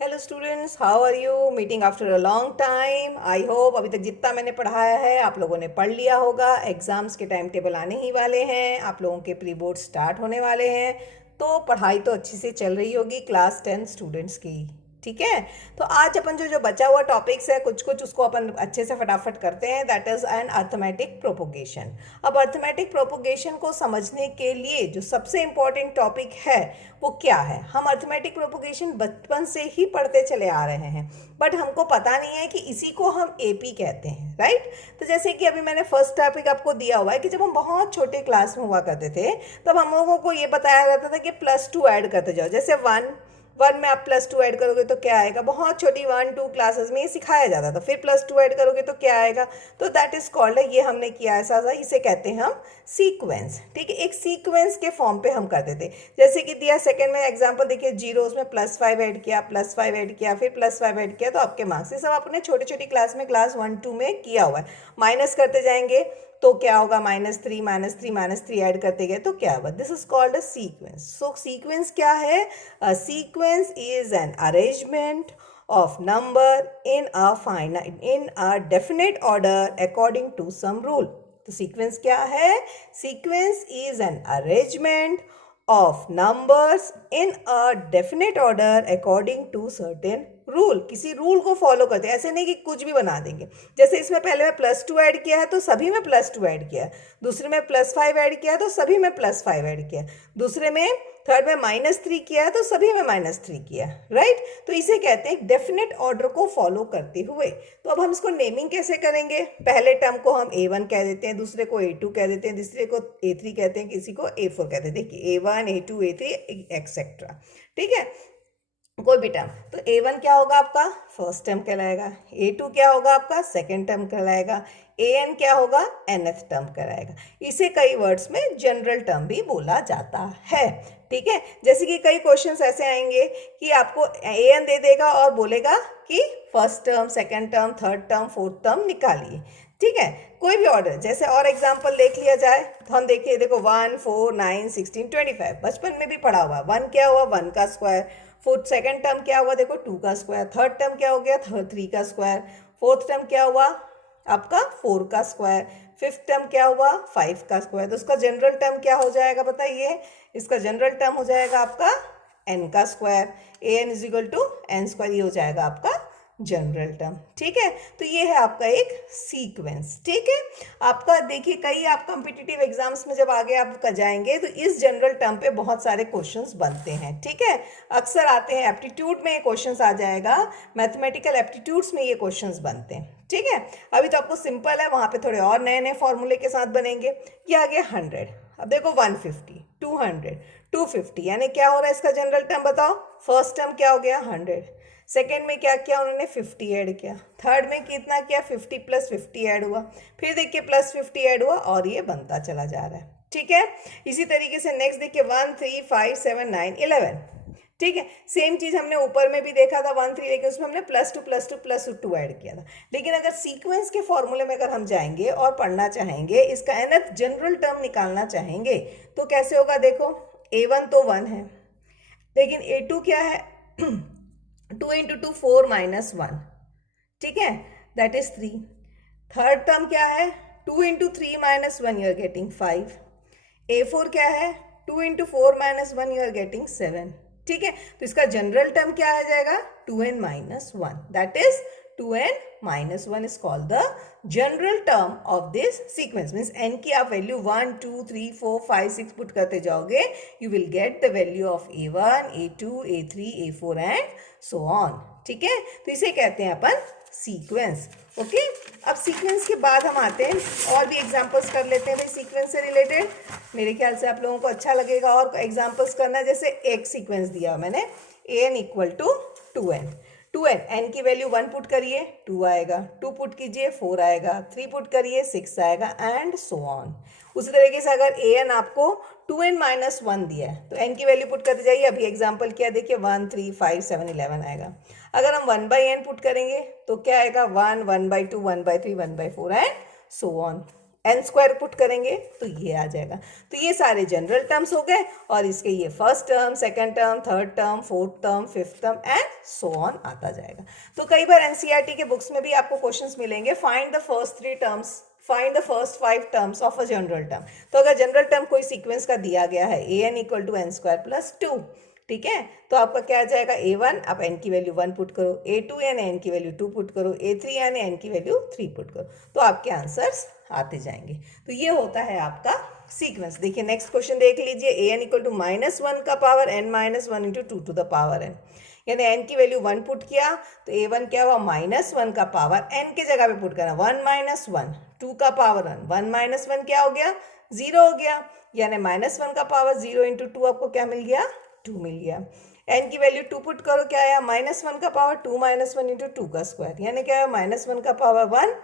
Hello students, how are you? Meeting after a long time. I hope अभी तक जितना मैंने पढ़ाया है आप लोगों ने पढ़ लिया होगा। एग्जाम्स के टाइम टेबल आने ही वाले हैं, आप लोगों के प्री बोर्ड स्टार्ट होने वाले हैं, तो पढ़ाई तो अच्छी से चल रही होगी क्लास 10 स्टूडेंट्स की। ठीक है, तो आज अपन जो बचा हुआ टॉपिक्स है कुछ कुछ उसको अपन अच्छे से फटाफट करते हैं। That is an arithmetic propagation. अब अर्थमेटिक प्रोपोगेशन को समझने के लिए जो सबसे इंपॉर्टेंट टॉपिक है वो क्या है? हम अर्थमेटिक प्रोपोगेशन बचपन से ही पढ़ते चले आ रहे हैं, बट हमको पता नहीं है कि इसी को हम एपी कहते हैं, राइट? तो जैसे कि अभी मैंने फर्स्ट टॉपिक आपको दिया हुआ है कि जब हम बहुत छोटे क्लास में हुआ करते थे तब हम लोगों को ये बताया जाता था कि +2 ऐड करते जाओ। जैसे वन वन में आप +2 ऐड करोगे तो क्या आएगा, बहुत छोटी 1-2 क्लासेस में ये सिखाया जाता था। फिर +2 ऐड करोगे तो क्या आएगा, तो दैट इज कॉल्ड, ये हमने किया ऐसा सा, इसे कहते हैं हम सीक्वेंस। ठीक है, एक सीक्वेंस के फॉर्म पे हम करते थे। जैसे कि दिया सेकंड में एग्जांपल देखिए, जीरोस में +5 ऐड किया, +5 ऐड किया, फिर +5 ऐड किया, तो आपके मार्क्स ये सब आपने छोटी छोटी क्लास में क्लास 1-2 में किया हुआ है। माइनस करते जाएंगे तो क्या होगा, -3 -3 -3 ऐड करते गए तो क्या होगा। This is called a sequence. So sequence क्या है? A sequence is an arrangement of number in a definite order according to some rule. तो सीक्वेंस क्या है? Sequence is an arrangement of numbers in a definite order according to certain rule. किसी rule को follow करते हैं, ऐसे नहीं कि कुछ भी बना देंगे। जैसे इसमें पहले में +2 ऐड किया है तो सभी में +2 ऐड किया है, दूसरे में +5 ऐड किया है तो सभी में +5 ऐड किया है, दूसरे में थर्ड में -3 किया है तो सभी में -3 किया, राइट? तो इसे कहते हैं डेफिनेट ऑर्डर को फॉलो करते हुए। तो अब हम इसको नेमिंग कैसे करेंगे? पहले टर्म को हम A1 कह देते हैं, दूसरे को A2 कह देते हैं, तीसरे को A3 कहते हैं, किसी को A4 कहते हैं। देखिए A1 A2 A3 एक्सेट्रा। ठीक है, कोई भी टर्म। तो A1 क्या होगा आपका? फर्स्ट टर्म कहलाएगा। A2 क्या होगा आपका? सेकेंड टर्म कहलाएगा। AN क्या होगा? nth टर्म कहलाएगा। इसे कई वर्ड्स में जनरल टर्म भी बोला जाता है। ठीक है, जैसे कि कई क्वेश्चंस ऐसे आएंगे कि आपको AN दे देगा और बोलेगा कि first term, second term, third term, fourth term निकालिए। ठीक है, कोई भी ऑर्डर। जैसे और एग्जाम्पल देख लिया जाए तो हम देखिए, देखो 1 4 9 16 25 बचपन में भी पढ़ा हुआ। 1 क्या हुआ? 1 का स्क्वायर। फोर्थ सेकंड टर्म क्या हुआ? देखो 2 का स्क्वायर। थर्ड टर्म क्या हो गया? 3 का स्क्वायर। फोर्थ टर्म क्या हुआ आपका? 4 का स्क्वायर। फिफ्थ टर्म क्या हुआ? 5 का स्क्वायर। तो इसका जनरल टर्म क्या हो जाएगा बताइए? इसका जनरल टर्म हो जाएगा आपका n का square. an is equal to n square, ये हो जाएगा आपका जनरल टर्म। ठीक है, तो ये है आपका एक सीक्वेंस। ठीक है, आपका देखिए कई आप कॉम्पिटिटिव एग्जाम्स में जब आगे आप जाएंगे तो इस जनरल टर्म पे बहुत सारे क्वेश्चंस बनते हैं। ठीक है, अक्सर आते हैं, एप्टीट्यूड में ये क्वेश्चंस आ जाएगा, मैथमेटिकल एप्टीट्यूड्स में ये क्वेश्चंस बनते हैं। ठीक है, अभी तो आपको सिंपल है, वहां पे थोड़े और नए नए फॉर्मूले के साथ बनेंगे। ये आ गया 100, अब देखो 150 200 250, यानी क्या हो रहा है इसका जनरल टर्म बताओ? फर्स्ट टर्म क्या हो गया? 100। सेकेंड में क्या किया उन्होंने? 50 ऐड किया। थर्ड में कितना किया? 50 + 50 ऐड हुआ। फिर देखिए +50 ऐड हुआ और ये बनता चला जा रहा है। ठीक है, इसी तरीके से नेक्स्ट देखिए 1 3 5 7 9 11। ठीक है, सेम चीज हमने ऊपर में भी देखा था 1 3, लेकिन उसमें हमने +2 +2 +2 ऐड किया था। लेकिन अगर सीक्वेंस के फॉर्मूले में अगर हम जाएंगे और पढ़ना चाहेंगे, इसका nth जनरल टर्म निकालना चाहेंगे तो कैसे होगा? देखो A1 तो 1 है, लेकिन A2 क्या है? 2 × 2 4 - 1। ठीक है, दैट इज 3। थर्ड टर्म क्या है? 2 × 3 - 1, यू आर गेटिंग 5। A4 क्या है? 2 × 4 - 1, यू आर गेटिंग 7। ठीक है, तो इसका जनरल टर्म क्या आ जाएगा? 2n - 1, that is 2n - 1 is called the general term of this sequence. Means n की आप वैल्यू 1 2 3 4 5 6 पुट करते जाओगे, you will get the value of A1 A2 A3 A4 and so on. ठीक है, तो इसे कहते हैं अपन सीक्वेंस। ओके, अब सीक्वेंस के बाद हम आते हैं और भी एग्जांपल्स कर लेते हैं भाई सीक्वेंस से रिलेटेड। मेरे ख्याल से आप लोगों को अच्छा लगेगा और एग्जांपल्स करना। जैसे एक सीक्वेंस दिया मैंने, an = 2n। 2n, n की वैल्यू 1 पुट करिए 2 आएगा, 2 पुट कीजिए 4 आएगा, 3 पुट करिए 6 आएगा एंड सो ऑन। उसी तरीके से अगर an आपको 2n - 1 दिया है तो n की वैल्यू पुट करते जाइए। अभी एग्जांपल किया देखिए 1 3 5 7 11 आएगा। अगर हम 1/n पुट करेंगे तो क्या आएगा? 1 1/2 1/3 1/4 and so on. N square put करेंगे तो ये आ जाएगा। तो ये सारे जनरल टर्म्स हो गए और इसके ये first term, second term, third term, fourth term, fifth term and so on आता जाएगा। तो कई बार एनसीईआरटी के बुक्स में भी आपको क्वेश्चंस मिलेंगे, find the first 3 terms, find the first 5 terms of a general term. तो अगर जनरल टर्म कोई सीक्वेंस का दिया गया है a n equal to n square plus 2, ठीक है, तो आपका क्या आ जाएगा a1, आप n की वैल्यू 1 पुट करो, a2 यानी n की वैल्यू 2 पुट करो, a3 यानी n की वैल्यू 3 पुट करो, तो आपके आंसर्स आते जाएंगे। तो ये होता है आपका सीक्वेंस। देखिए नेक्स्ट क्वेश्चन देख लीजिए, an इक्वल टू -1 का power n minus 1 into 2 to the power n, यानी n की वैल्यू 1 पुट किया तो a1 क्या हुआ, -1 का पावर n के जगह पे पुट करना, 1 माइनस 1, 2 का पावर 1, 1 माइनस 1 क्या हो गया, 0 हो गया, यानी -1 का पावर 0 इंटू 2 आपको क्या मिल गया, 2 मिल गया। n की वैल्यू 2 पुट करो, क्या आया, -1 का पावर 2 माइनस 1 इंटू 2 का स्क्वायर, यानी क्या है, -1 का पावर 1,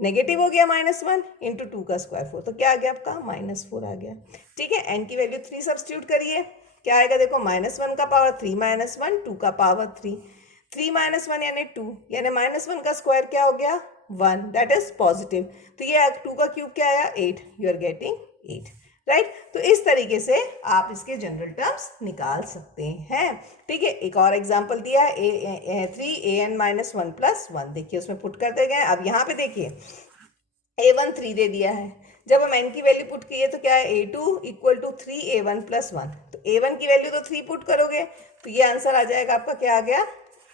नेगेटिव हो गया -1 इंटू 2 का स्क्वायर 4, तो क्या आ गया आपका -4 आ गया। ठीक है, n की वैल्यू 3 सब्स्टिट्यूट करिए, क्या आएगा देखो, -1 का पावर 3 माइनस 1, 2 का पावर 3, 3 माइनस 1 यानी 2, यानी -1 का स्क्वायर क्या हो गया, 1, दैट इज पॉजिटिव। तो ये 2 का क्यूब क्या आया, 8, यू आर गेटिंग 8, राइट। तो इस तरीके से आप इसके जनरल टर्म्स निकाल सकते हैं। ठीक है, एक और एग्जांपल दिया है 3an माइनस 1 प्लस 1, देखिए उसमें पुट करते गए। अब यहाँ पे देखिए a1 3 दे दिया है, जब हम n की वैल्यू पुट किए तो क्या है, a2 equal to 3a1 plus 1, तो a1 की वैल्यू तो 3 पुट करोगे तो ये आंसर आ जाएगा आपका, क्या आ गया,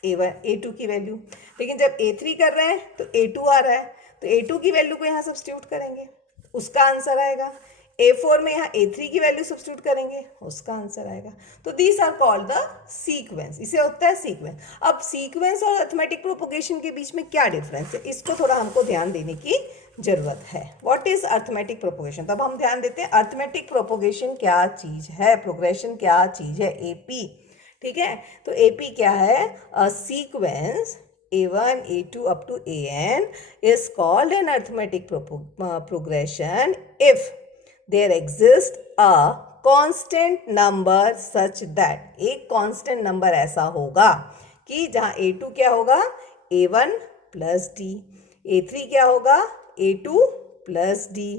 a2 की वैल्यू। लेकिन जब a3 कर रहे हैं तो a2 आ रहा है, तो a2 की वैल्यू को यहाँ सब्स्टिट्यूट करेंगे, उसका आंसर आएगा। a4 में यहाँ a3 की वैल्यू सब्स्टिट्यूट करेंगे, उसका आंसर आएगा। तो these are called the sequence, इसे होता है सीक्वेंस। अब सीक्वेंस और अरिथमेटिक प्रोपोगेशन के बीच में क्या डिफरेंस है, इसको थोड़ा हमको ध्यान देने की जरूरत है। व्हाट इज अरिथमेटिक प्रोपोगेशन, तब हम ध्यान देते हैं अरिथमेटिक प्रोपोगेशन क्या चीज है, प्रोग्रेशन क्या चीज है, एपी। ठीक है, तो एपी क्या है, a sequence a1 a2 up to an is called an arithmetic progression if there exists a constant number such that, एक constant number ऐसा होगा कि जहाँ a2 क्या होगा, a1 प्लस डी, a3 क्या होगा, a2 प्लस डी,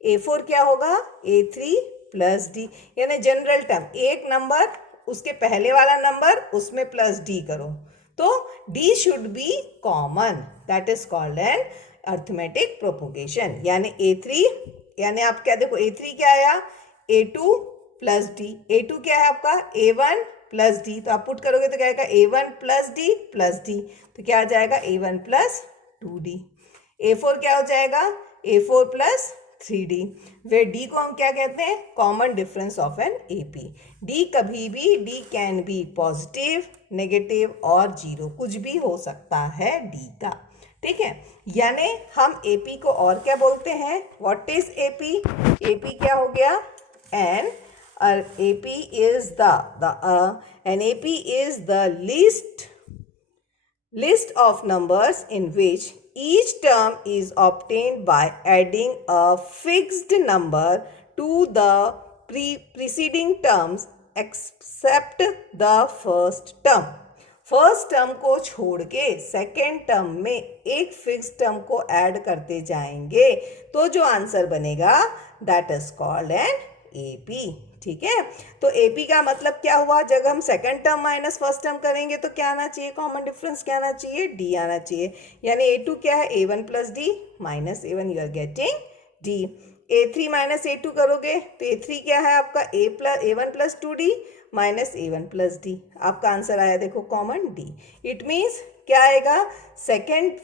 a4 क्या होगा, a3 प्लस डी, यानी जनरल टर्म एक नंबर उसके पहले वाला नंबर उसमें प्लस डी करो तो d should be common, that is called an arithmetic propagation. यानी a3, यानी आप क्या देखो a3 क्या आया, a2 प्लस डी, a2 क्या है आपका, a1 प्लस डी, तो आप पुट करोगे तो क्या आएगा, a1 प्लस डी, तो क्या आ जाएगा, a1 प्लस 2d। a4 क्या हो जाएगा, a4 प्लस 3d, वे d को हम क्या कहते हैं, common difference of an AP. d कभी भी, d can be positive, negative और जीरो, कुछ भी हो सकता है d का। ठीक है, यानी हम एपी को और क्या बोलते हैं, व्हाट इज एपी, एपी क्या हो गया, an AP is an AP is the list of numbers in which each term is obtained by adding a fixed number to the preceding terms except the first term। First term को छोड़ के second term में एक fix term को add करते जाएंगे तो जो आंसर बनेगा that is called an AP. ठीक है, तो एपी का मतलब क्या हुआ, जब हम second term minus first term करेंगे तो क्या आना चाहिए, कॉमन डिफरेंस क्या आना चाहिए, डी आना चाहिए। यानी a2 क्या है, a1 plus d minus a1, you are getting d. a3 minus a2 करोगे तो a3 क्या है आपका, a1 plus 2d minus a1 plus d, आपका आंसर आया देखो कॉमन डी। इट मीन्स क्या आएगा, second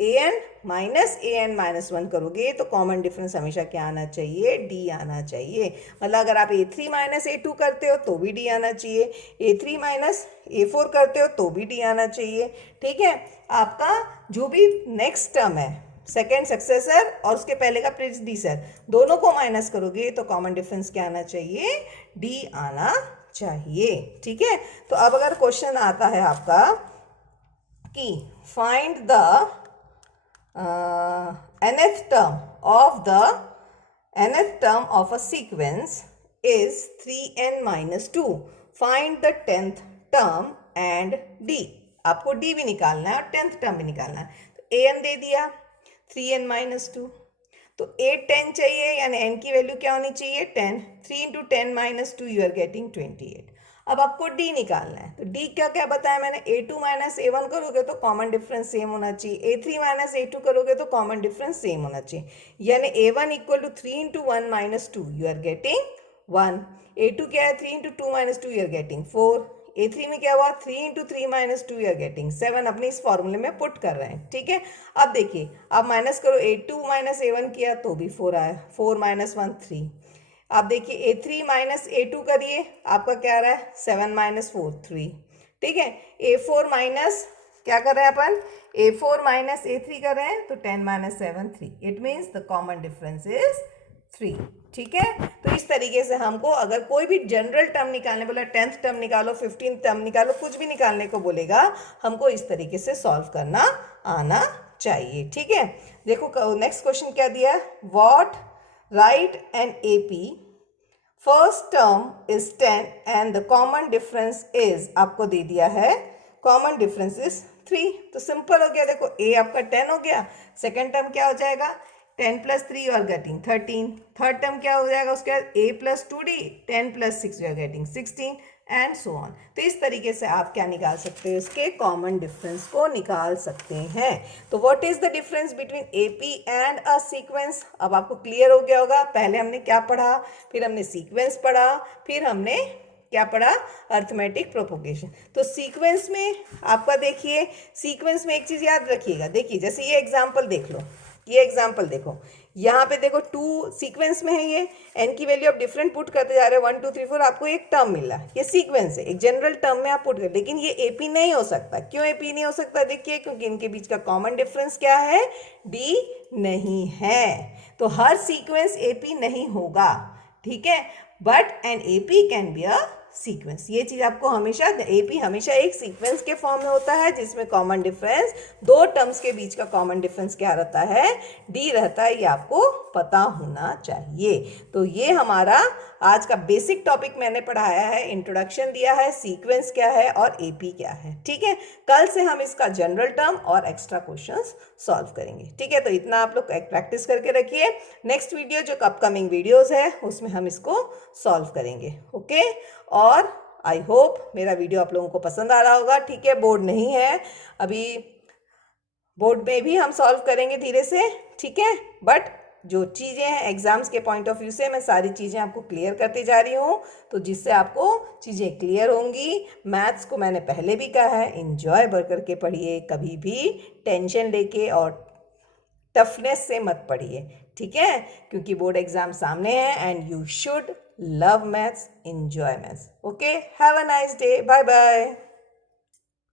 an minus an minus 1 करोगे तो कॉमन डिफरेंस हमेशा क्या आना चाहिए, डी आना चाहिए। मतलब अगर आप a3 माइनस a2 करते हो तो भी डी आना चाहिए, a3 माइनस a4 करते हो तो भी डी आना चाहिए। ठीक है, आपका जो भी नेक्स्ट टर्म है, सेकेंड सक्सेसर और उसके पहले का प्रीडिसेसर, दोनों को माइनस करोगे तो कॉमन डिफरेंस क्या आना चाहिए, डी आना चाहिए। ठीक है, तो अब अगर क्वेश्चन आता है आपका कि find the nth term of a sequence is 3n minus 2, find the 10th term and d। आपको d भी निकालना है और 10th टर्म भी निकालना है। तो an दे दिया 3n माइनस 2, तो 8 10 चाहिए, यानी n की वैल्यू क्या होनी चाहिए 10। 3 इंटू 10 माइनस 2 यू आर गेटिंग 28। अब आपको d निकालना है, तो d क्या क्या बताया मैंने, a2 माइनस a1 करोगे तो कॉमन डिफरेंस सेम होना चाहिए, a3 माइनस a2 करोगे तो कॉमन डिफरेंस सेम होना चाहिए, यानी a1 equal to 3 into 1 minus 2 you are getting 1। a2 क्या है 3 into 2 minus 2 you are getting 4। a3 में क्या हुआ 3 into 3 minus 2 you are getting 7, अपने इस फॉर्मूले में पुट कर रहे हैं, ठीक है। अब देखिए, अब माइनस करो, a2 माइनस a1 किया तो भी 4 आया, 4 माइनस 1 3। अब देखिए a3 माइनस a2 करिए, आपका क्या आ रहा है 7 माइनस 4 3, ठीक है। a4 माइनस क्या कर रहे हैं अपन, a4 माइनस a3 कर रहे हैं, तो 10 minus 7 3, it means the common difference is 3, ठीक है। तो इस तरीके से हमको अगर कोई भी जनरल टर्म निकालने बोला, 10th टर्म निकालो, 15th टर्म निकालो, कुछ भी निकालने को बोलेगा, हमको इस तरीके से सॉल्व करना आना चाहिए, ठीक है। देखो नेक्स्ट क्वेश्चन क्या दिया है, what write an AP first term is 10 and the common difference is, आपको दे दिया है कॉमन डिफरेंस इज 3। तो सिंपल हो गया, देखो a आपका 10 हो गया, सेकेंड टर्म क्या हो जाएगा 10 plus 3 you are getting 13, third term क्या हो जाएगा उसके बाद a plus 2d 10 plus 6 you are getting 16 and so on. तो इस तरीके से आप क्या निकाल सकते हो, इसके कॉमन डिफरेंस को निकाल सकते हैं। तो what is the difference between AP and a sequence, अब आपको क्लियर हो गया होगा। पहले हमने क्या पढ़ा, फिर हमने सीक्वेंस पढ़ा, फिर हमने क्या पढ़ा, अर्थमेटिक प्रोपोगेशन। तो सीक्वेंस में आपका देखिए, सीक्वेंस में एक चीज याद रखिएगा, देखिए जैसे ये एग्जाम्पल देख लो, ये एग्जाम्पल देखो, यहाँ पे देखो 2 सीक्वेंस में है, ये n की वैल्यू आप डिफरेंट पुट करते जा रहे हो 1 2 3 4, आपको एक टर्म मिला, ये सीक्वेंस है, एक जनरल टर्म में आप पुट कर, लेकिन ये AP नहीं हो सकता। क्यों AP नहीं हो सकता, देखिए क्योंकि इनके बीच का कॉमन डिफरेंस क्या है, D नहीं है। तो हर सीक्वेंस AP नहीं होगा, ठीक है, but an AP can be a sequence. ये चीज आपको हमेशा, AP हमेशा एक सीक्वेंस के फॉर्म में होता है, जिसमें कॉमन डिफरेंस, दो टर्म्स के बीच का कॉमन डिफरेंस क्या रहता है, D रहता है, ये आपको पता होना चाहिए। तो ये हमारा आज का बेसिक टॉपिक मैंने पढ़ाया है, इंट्रोडक्शन दिया है, सीक्वेंस क्या है और AP क्या है, ठीक है। कल से हम इसका जनरल टर्म और एक्स्ट्रा क्वेश्चंस सॉल्व करेंगे, ठीक है। तो इतना आप लोग प्रैक्टिस करके रखिए, नेक्स्ट वीडियो जो अपकमिंग वीडियोस है उसमें हम इसको सॉल्व करेंगे, ओके। और आई होप मेरा वीडियो आप लोगों को पसंद आ रहा होगा, ठीक है। बोर्ड नहीं है अभी, बोर्ड में भी हम सॉल्व करेंगे धीरे से, ठीक है। बट जो चीज़ें हैं एग्जाम्स के पॉइंट ऑफ व्यू से, मैं सारी चीज़ें आपको क्लियर करती जा रही हूँ, तो जिससे आपको चीज़ें क्लियर होंगी। मैथ्स को मैंने पहले भी कहा है, इंजॉय भर करके पढ़िए, कभी भी टेंशन लेके और टफनेस से मत पढ़िए, ठीक है, क्योंकि बोर्ड एग्जाम सामने है and you should love maths, enjoy maths. Okay, have a nice day. Bye bye.